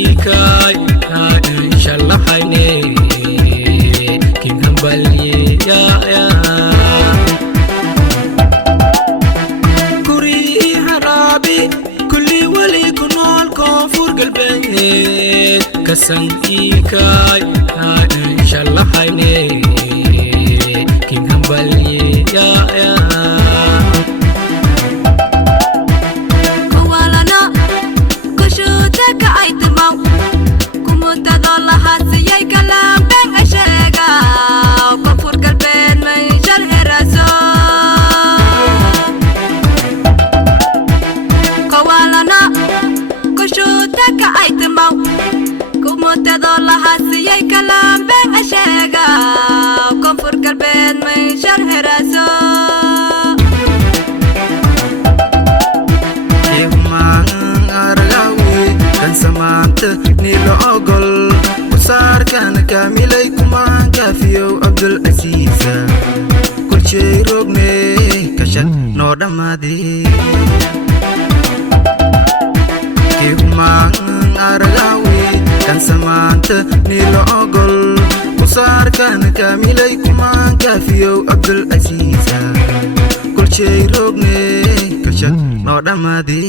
ikai inshallah hayne kin hambali ya kuri harabi kulli wali kunol kofur qalbi kasan ikai inshallah hayne kin hambali ya hasiyay kalam ben ashaga konfur galbeed may sharheraso Iman argawi kan samanta nilo ogol usarkan kamilay kuman kafiyo Abdul Aziz kul shay rogne kashan no dhamadi Iman argawi kan samanta nilo ogol usarkan kamilay kuman kafiyo Abdul Aziz kul shay rogne kashan no dhamadi